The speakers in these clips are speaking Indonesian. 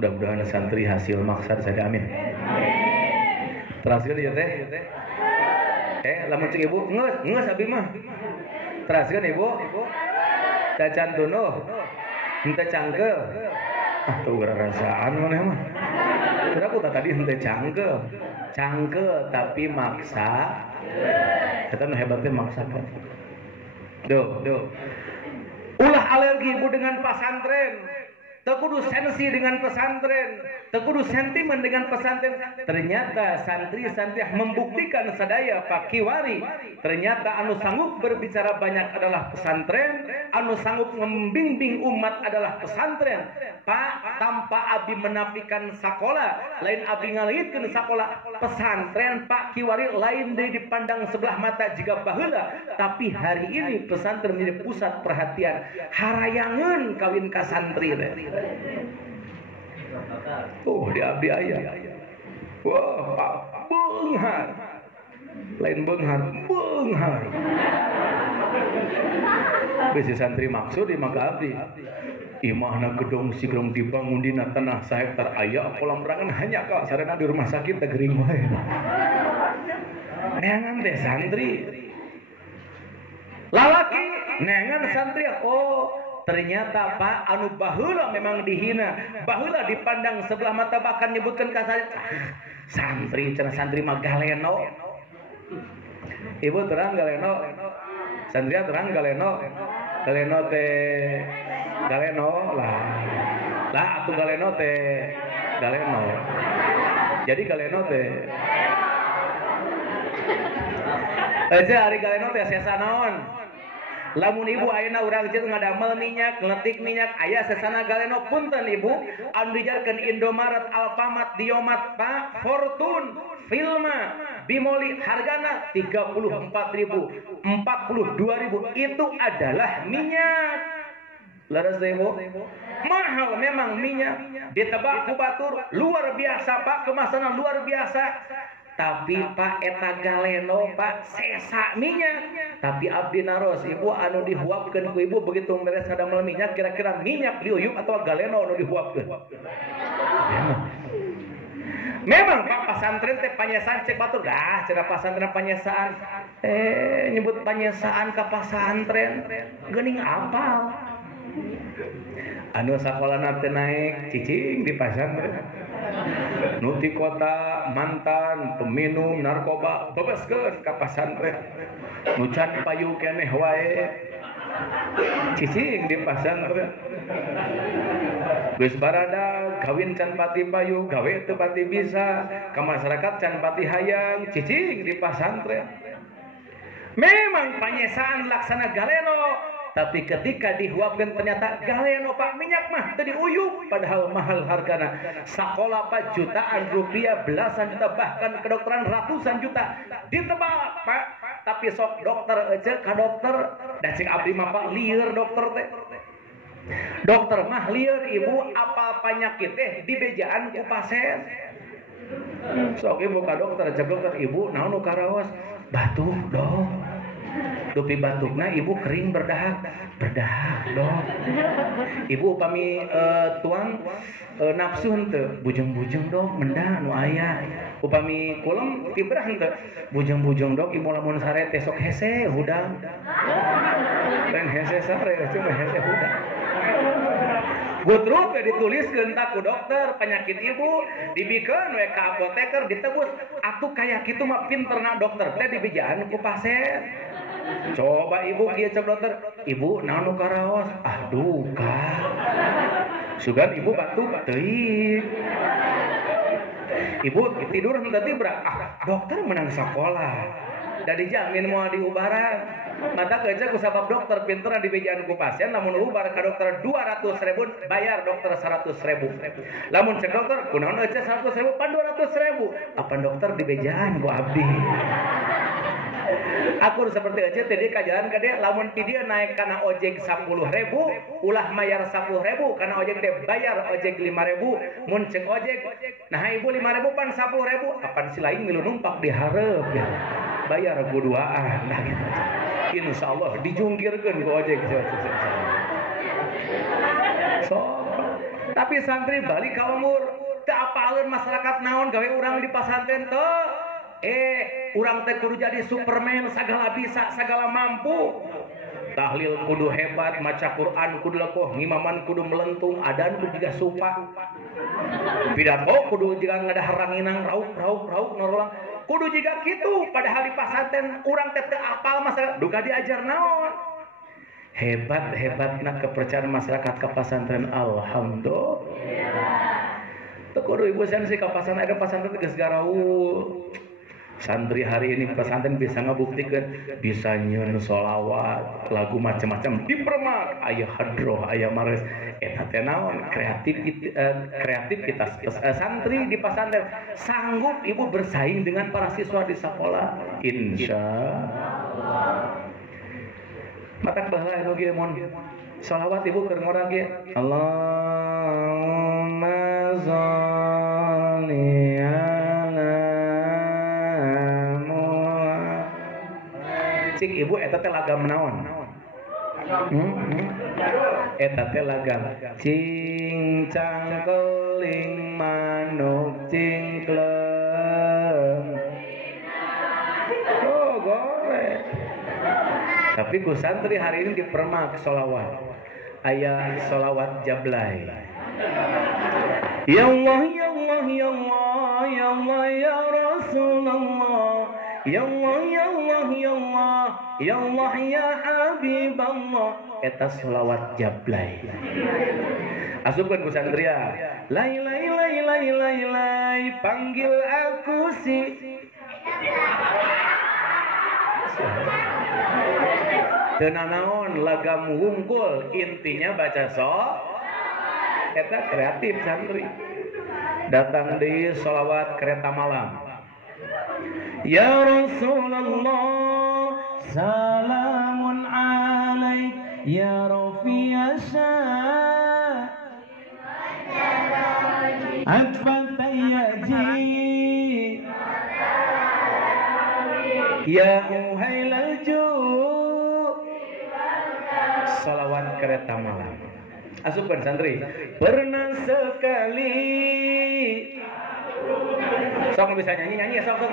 Mudah-mudahan santri hasil maksud saya, amin. Teraskeun ieu teh. Lamun cek ibu ngeus abi mah. Teraskeun ibu. Cacan tunuh. Henteu cangkeul. Tuh rasaan maneh mah. Kenapa tadi henteu cangkeul? Cangkeul tapi maksa. Eta nu hebatnya maksa. Duh. Ulah alergi ibu dengan pesantren. Tekudu sensi dengan pesantren, tekudu sentimen dengan pesantren. Ternyata santri-santri membuktikan sadaya Pak Kiwari. Ternyata anu sanggup berbicara banyak adalah pesantren, anu sanggup membimbing umat adalah pesantren. Pak, tanpa abi menafikan sekolah, lain abi ngaleungkeun sekolah, pesantren Pak Kiwari lain deui dipandang sebelah mata jika baheula. Tapi hari ini pesantren menjadi pusat perhatian. Harayangeun kawin ka santri teh. Di abdi aya. Wah, Pak beunghar. Lain beunghar. Bisi santri maksud di maka abdi. Imahna gedung sigrong dibangun dina tanah sahektar aya kolam renang hanya ka sarena di rumah sakit teh geuring wae. Neangan teh santri. Lalaki neangan santri. Ternyata Pak anu baheula memang dihina, baheula dipandang sebelah mata, bahkan nyebutkan kasar santri, cenah santri mah galeno. Ibu terang galeno, santri terang galeno teh galeno lah atuh galeno teh galeno. Jadi galeno teh aja hari galeno teh sesa naon? Lamun ibu ayeuna urang jeung ngadamel minyak, ngeletik minyak, aya sesana galeno punten ibu, anu dijarkeun Indomaret, Alfamart, Diomat, Pak, Fortune, Filma, Bimoli, hargana 34.000, 42.000, itu adalah minyak. Laras ibu, mahal memang minyak, ditebak ku batur, luar biasa Pak, kemasanan luar biasa. Tapi Pak eta galeno Pak sesa minyak. Tapi abdi naros ibu anu dihuapkeun ku ibu begitu beres ngadamel minyak, kira-kira minyak diuyup atau galeno anu dihuapkeun. Memang Pak pesantren teh panyesaan cek batur dah cenah pesantren panyesaan. Nyebut panyesaan ka pesantren geuning apal. Anu sakolana teh naik cicing di pesantren. Nuti kota mantan peminum narkoba bebaskeun ka pesantren. Nu can payu keneh wae cicing di pesantren. Geus barada kawin can pati payu, gawe teu pati bisa, ka masyarakat can pati hayang, cicing di pesantren. Memang panyesaan laksana galeno. Tapi ketika dihuapkan ternyata galeno Pak minyak mah teu diuyup padahal mahal hargana. Sakola Pak jutaan rupiah, belasan juta, bahkan kedokteran ratusan juta ditebak Pak. Tapi sok dokter aja ka dokter da cek abdi mah Pak lieur dokter teh. Dokter mah lieur ibu apa penyakit teh dibejaan ku pasien. Sok ibu ka dokter cek dokter ibu naon nu karaos? Batuk dong. Dupi batukna ibu kering berdahak dong. Ibu upami tuang nafsu henteu bujeng-bujeng dong menda nu aya. Upami kulem tibrah henteu bujeng-bujeng dong ibu lamun sare teh sok hese hudang. Lain hese sare cuma hese hudang. Gutruk dituliskeun ku dokter penyakit ibu dibikeun we ka apoteker ditebus atuh kaya kitu mah pinterna dokter teh dibejaan ku pasien. Coba ibu kieu cek dokter, ibu naon nu karaos? Aduh Kak. Sugan ibu batuk teuing. Ibu tidur henteu tibra. Dokter menang sekolah. Da dijamin moal diubaran. Mata kerja ku sabab dokter pinter dibejaan ku pasien lamun ubar ka dokter 200.000 bayar dokter 100.000. Lamun cek dokter kunaon aja 100.000 pan 200.000. Apa dokter dibejaan ku abdi. Akur seperti aja tadi kajalan kade lamun ti dia naik kana ojek 10.000 ulah mayar 10.000 kana ojek teh bayar ojek 5.000 mun cek ojek nah ibu 5.000 pan 10.000 kapan si lain milu numpak dihareup ya bayar guduaan nah gitu insyaallah dijungkirkeun ku ojek so Tapi santri balik ka umur teu apaleun masyarakat naon gawe urang di pasantren teu. Urang teh kudu jadi Superman, sagala bisa, sagala mampu. Tahlil kudu hebat, maca Quran kudu lekoh, ngimaman kudu melentung, adan kudu juga supa. Pidato kudu juga ngadahar ranginang rauk norong. Kudu juga kitu, padahal di pasantren urang teh teu apal masyarakat, duka diajar naon. Hebatna kepercayaan masyarakat ke pasantren, alhamdulillah. Teu kudu ibu santri ka pasantren, ada pasantren geus garawu. Santri hari ini pesantren bisa ngebuktikan bisa nyeun sholawat lagu macam-macam di permak aya hadroh aya mares eta teh naon kreativitas santri di pesantren sanggup ibu bersaing dengan para siswa di sekolah insyaallah. Matak baheula anu ge mun sholawat ibu keur ngorang ge Allahumma sholli cik ibu eta teh lagam naon? Eta teh lagam cincang keling manuk cingkleng. Oh goreng. Tapi ku santri hari ini dipermak sholawat. Aya sholawat jablay. Ya Allah ya Allah ya Allah ya Allah ya Rasulullah. Ya Allah ya Allah ya Allah ya Allah ya Habiballah. Eta sholawat jablay. Asupkeun ku santria. Lai lai lai lai lai lai panggil aku si. Teu nanaon lagam wungkul intinya baca eta kreatif santri. Datang di sholawat kereta malam. Ya Rasulullah salamun alaik ya Rafi'asya atfatayyaji ya uhailalju. Salawat kereta malam. Asupkeun santri. Pernah sekali sok bisa nyanyi sok.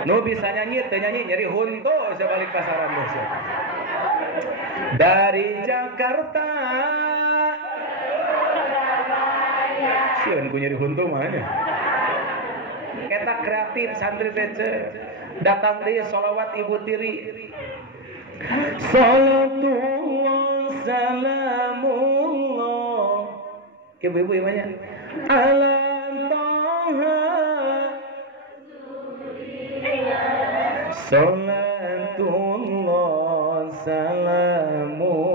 Nu bisa nyanyi teu nyanyi nyeri huntu sabalik pasaran dosa. Dari Jakarta sieun ku nyeri huntu mah nya. Eta kreatif santri teh datang deui sholawat ibu tiri. Salatullah salamullah. Ke ibu imanya. Ala Salatullah salamullah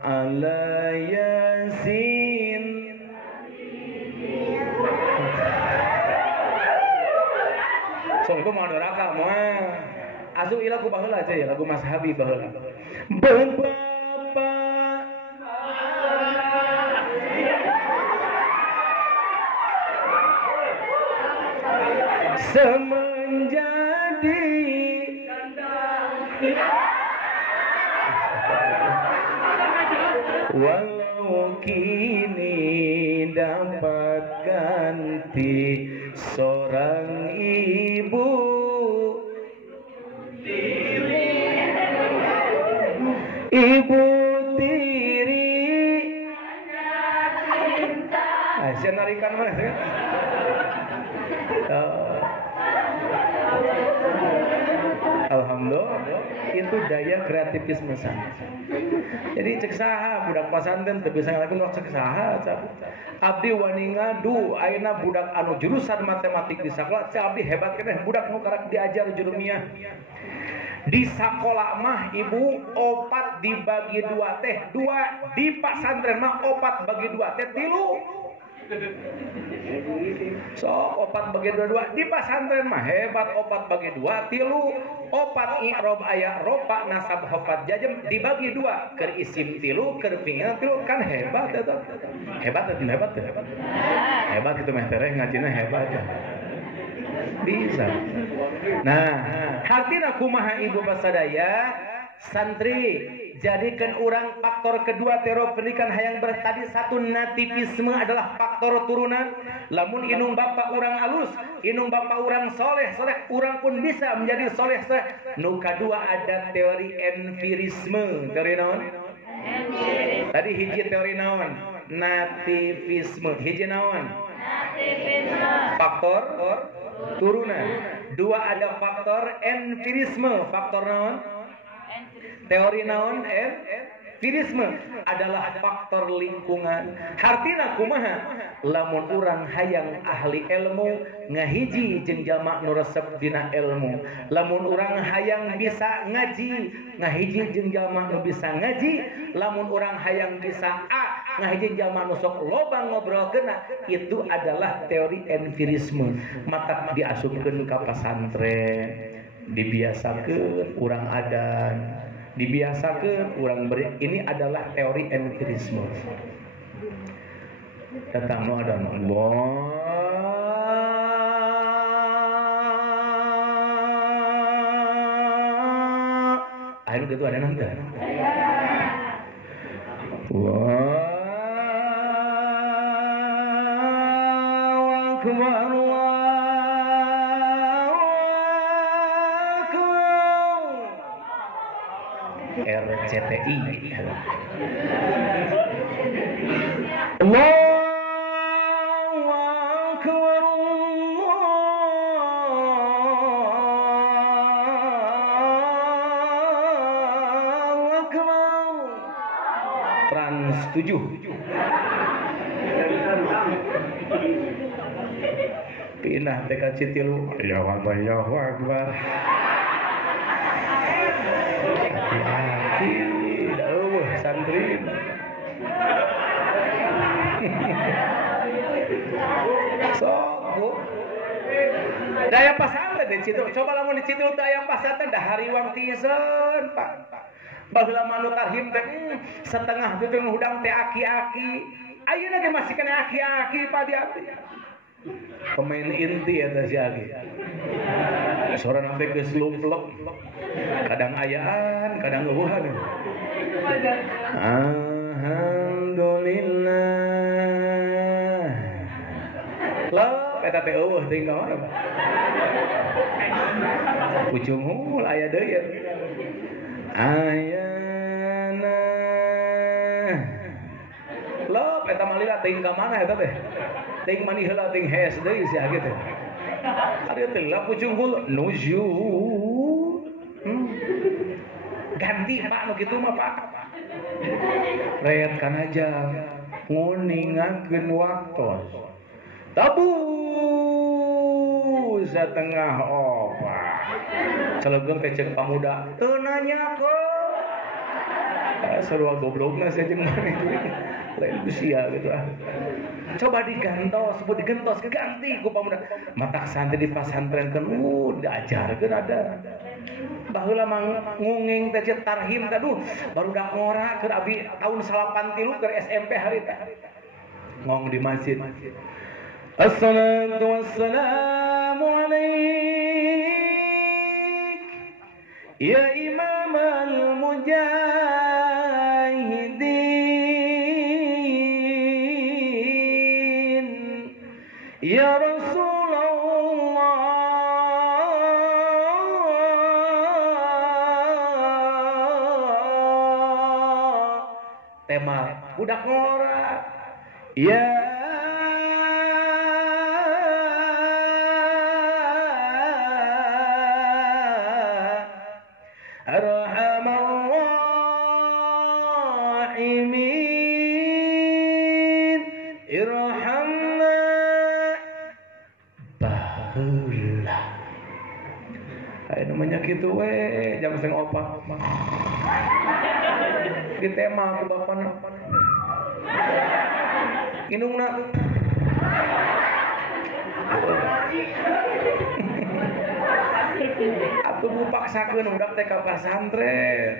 ala yasin. Song ku mau doraka moal. Asu ila ku baheula aja ya lagu Mas Habib baheula. Betapa semenjadi walau kini dapat ganti seorang ibu tiri saya narikan mas ya. Alhamdulillah itu daya kreativisme sana. Jadi cek saha budak pasantren teu bisa ngalakeun cek saha abdi wani ngadu ayeuna budak anu jurusan matematik di sakola cek abdi hebat keneh budak nu karek diajar jurumiyah di sakola mah ibu opat dibagi dua teh dua di pasantren mah opat bagi dua teh tilu. So opat bagi dua di pasantren mah hebat opat bagi dua tilu opat i'rob aya ropa nasab hafat jajem dibagi dua keur isim tilu keur fi'il tilu kan hebat eta hebat itu mah tereh ngajina hebat bisa. Nah hartina kumaha ibu pasadaya santri jadikan orang faktor kedua teori pendidikan hayang bertadi satu nativisme adalah faktor turunan. Lamun inung bapak orang alus, inung bapak orang soleh orang pun bisa menjadi soleh. Nu kedua ada teori empirisme. Teori naon? Tadi hiji teori naon? Nativisme. Hiji naon? Faktor turunan. Dua ada faktor empirisme. Faktor naon? Teori naon? Empirisme adalah faktor lingkungan. Hartina kumaha? Lamun urang hayang ahli ilmu ngahiji jeung jalma nu resep dina ilmu. Lamun urang hayang bisa ngaji ngahiji jeung jalma nu bisa ngaji. Lamun urang hayang bisa A ngahiji jalma nu sok loba ngobrolkeun, itu adalah teori empirisme. Maka diasupkeun ka pesantren, dibiasakeun urang adan, dibiasakan orang beri. Ini adalah teori empirisme. Datang no ada Allah. Ayo gitu ada nanti. Allah. RCTI. Allahu Akbar, Allahu Akbar. Trans 7. Pindah TK Citilu. Allahu Akbar. Santri daya pasantren di situ. Coba lamun di situ daya pasantren dah hariwang tieun Pak. Baheula manut tarhim teh setengah teu hudang teh aki-aki. Ayeuna ge masih kena aki-aki Pak di abdi. Pemain inti eta si Aki. Sorana teh geus lumplek. Kadang ayaan, kadang eueuhan. Alhamdulillah. Lah, eta teh eueuh teuing ka mana? Pucung hul aya deui ya. Ayana. Lah, eta mah lila teuing ka mana eta teh? Teuing mani heula teuing hees deui sia gitu. Ari teh lah pucung hul nuzul. Ganti Pak nu kitu mah Pak. Reetkan aja nguningakeun waktos. Tabu satengah opat. Celegeung teh ceuk pamuda teu nanyakeun. Sarua goblokna sia jeung maneh. Lain usia gitu ah. Coba digantos, sebut digentos keganti ku pamuda. Matak santri di pasantrenkeun diajarkeun ada. Baheula mang ngunging teh tarhim teh duh barudak ngora keur abi tahun 83 keur SMP harita. Ngong di masjid. Assalatu wassalamu alaik ya imam al-mujahidin ya Rasulullah. Tema budak ngora ya arhamar rahimin irhamna baheula. Aya namanya kitu we jam 3:04 di tema ku bapana inungna atuh dipaksakeun budak teh ka pasantren.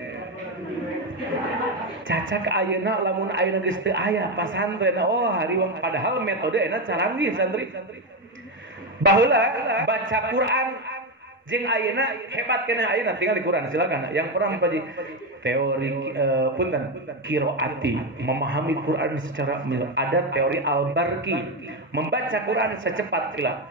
Cacak ayeuna lamun ayeuna geus teu aya pasantren, oh hariwang padahal metode enak canggih santri. Baheula baca Quran Jeung ayeuna hebat kena ayeuna tinggal di Quran silakan. Yang kurang apa teori punten qiraati memahami Quran secara ada teori al-barqi membaca Quran secepat kilat.